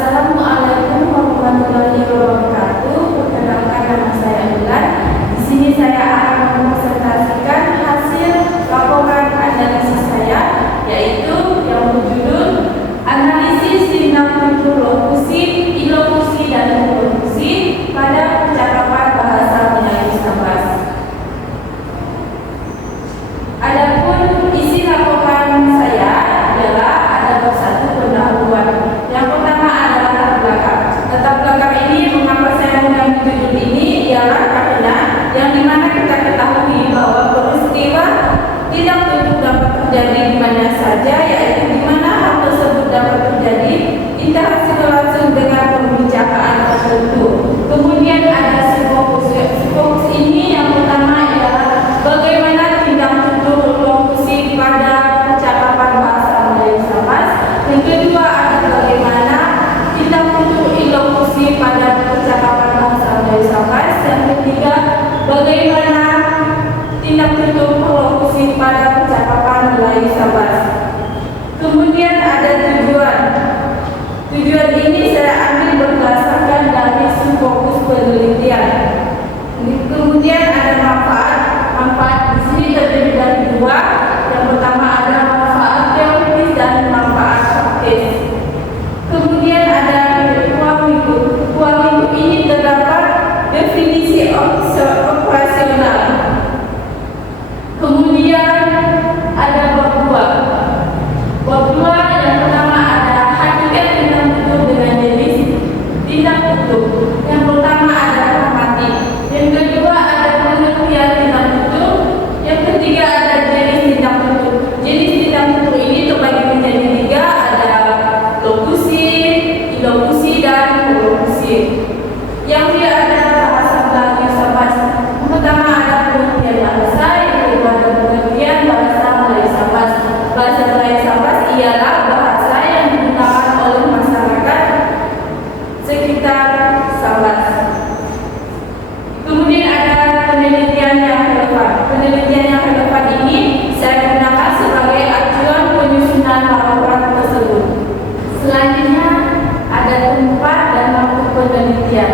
Assalamualaikum warahmatullahi wabarakatuh. Perkenalkan, nama saya Ulan. Di sini saya akan mempresentasikan hasil laporan analisis saya, yaitu yang berjudul Analisis Tindak Tanduk Lokusi, Ilokusi, dan Holokusi pada Percakapan Bahasa Melayu Sabas. Adapun isi laporan saya adalah ada satu pendahuluan. Yang pertama adalah latar belakang. Latar belakang ini, mengapa saya mengambil judul ini, ialah karena yang dimana kita ketahui bahwa peristiwa tindak tanduk dapat terjadi di mana saja, yaitu di mana hal tersebut dapat terjadi interaksi langsung dengan pembicaraan tertentu. Kemudian ada fokus ini, yang pertama ialah bagaimana tindak tanduk lokusi pada percakapan bahasa Melayu Sabas. Yang kedua ada bagaimana tindak tanduk ilokusi pada percakapan bahasa Melayu Sabas. Yang ketiga, bagaimana tindak tanduk holokusi pada percakapan Melayu Sabas. Kemudian ada tujuan. Tujuan ini saya ambil berdasarkan dari fokus penelitian. Kemudian ada manfaat. Manfaat di sini terdiri dari dua. Yang pertama ada manfaat teoritis dan manfaat praktis. Kemudian ada ruang lingkup. Ruang lingkup ini terdapat definisi operasional. Kemudian ada bab dua. Bab dua yang pertama ada hakikat tindak tanduk dengan jenis tindak tanduk. Yang pertama ada pragmatik. Yang kedua ada pengertian tindak tanduk. Yang ketiga ada jenis tindak tanduk. Jenis tindak tanduk ini terbagi menjadi tiga, ada lokusi, ilokusi, dan holokusi. Yang dia ada bahasa Melayu Sabas. Pertama ada pengertian bahasa, yang kedua ada pengertian bahasa Melayu Sabas. Bahasa Melayu Sabas ialah bahasa yang digunakan oleh masyarakat sekitar Sabas. Kemudian ada penelitian yang relevan. Penelitian yang relevan ini saya gunakan sebagai acuan penyusunan laporan tersebut. Selanjutnya ada tempat dan waktu penelitian.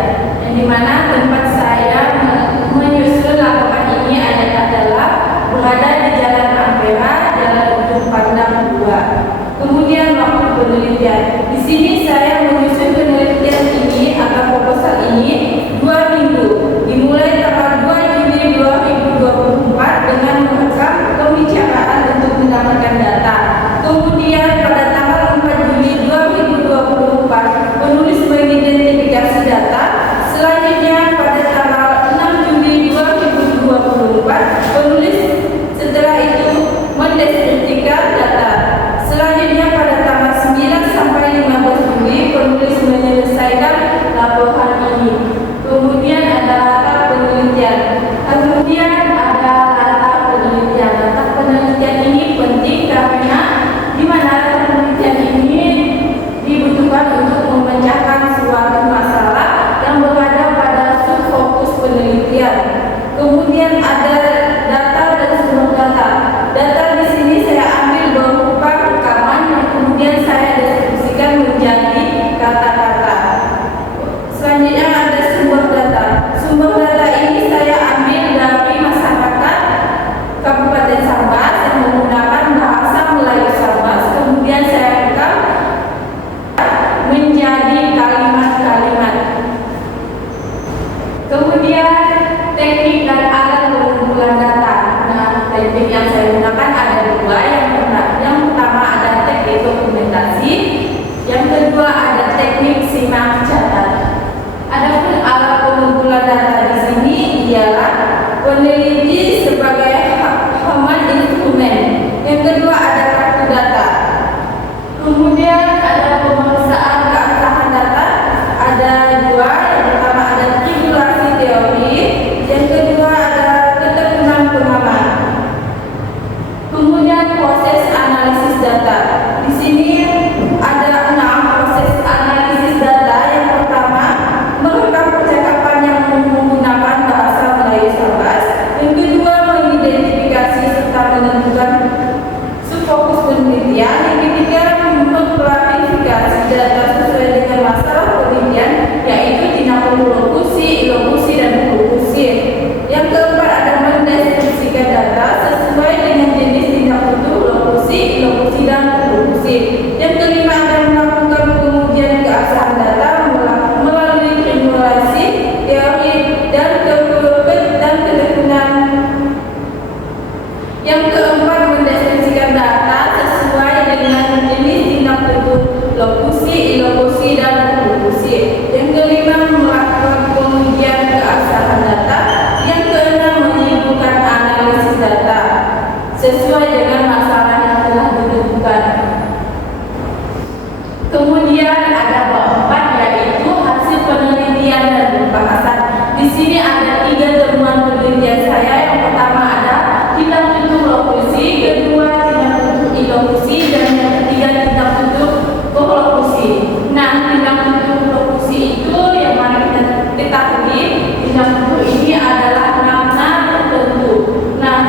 Kemudian ada bab 4 yaitu hasil penelitian dan pembahasan. Di sini ada 3 temuan penelitian saya. Yang pertama ada tindak tutup lokusi, kedua tindak tutup ilokusi, dan yang ketiga tindak tutup kohlokusi. Nah, tindak tutup lokusi itu yang mana kita ketahui tindak tutup ini adalah makna tertentu. Nah,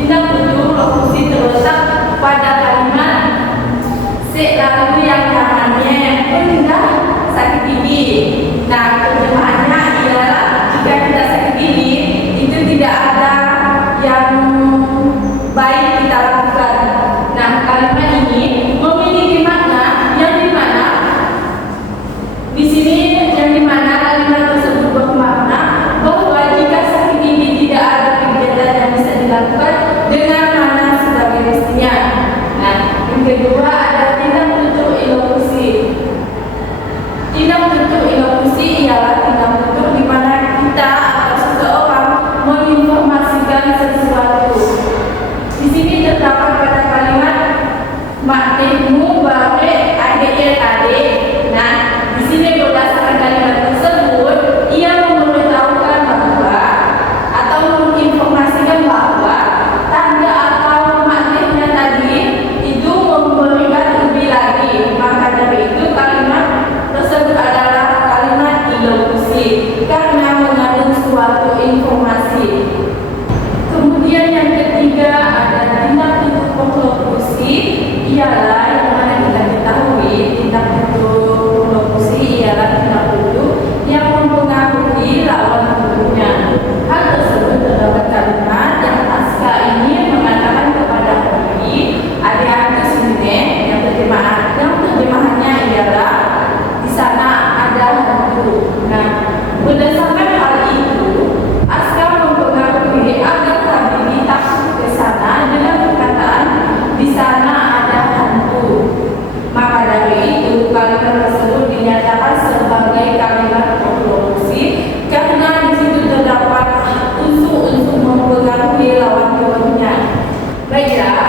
tindak tutup lokusi terletak pada kalimat lalu yang namanya hendak sakit gigi. Nah, terjemahannya ialah jika kita sakit gigi itu tidak ada yang baik kita lakukan. Nah, kalimat ini memiliki makna yang dimana di sini yang dimana kalimat tersebut bermakna bahwa jika sakit gigi tidak ada kegiatan yang bisa dilakukan dengan mana sebagai mestinya. Nah, yang kedua ada tindak tutup ilokusi. Tindak tutup ilokusi ialah tindak tutup di mana kita atau seseorang menginformasikan sesuatu. Di sini terdapat pada kalimat maknemu bare adek tadi. Nah, di sini berdasarkan kalimat tersebut ia memberitahukan bahwa atau menginformasikan bahwa tanda atau maknanya tadi itu memberikan lebih lagi. Maka dari itu kalimat tersebut adalah kalimat ilokusi karena mengandung suatu informasi. Kemudian yang ketiga ada tindak tutup kohlokusi, ialah yang mana kita ketahui tindak tutup kohlokusi ialah tindak tutup yang mempengaruhi lawan tuturnya. Hal tersebut terdapat kalimat yang pasca ini mengatakan kepada Hobi ada hantu sini yang terjemahannya ialah di sana ada hantu. Nah, berdasarkan hal itu Aska mempengaruhi agar Habibie takut ke sana dengan perkataan di sana ada hantu. Maka dari itu kalimat tersebut dinyatakan sebagai kalimat kohlokusi karena di situ terdapat unsur-unsur mempengaruhi lawan tuturnya. Baiklah,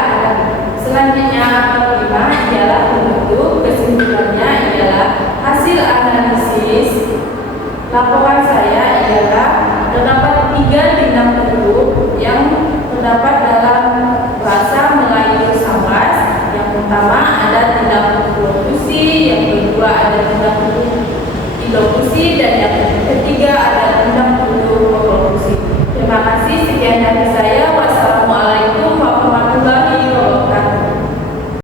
selanjutnya kelima ialah bentuk. Kesimpulannya ialah hasil analisis laporan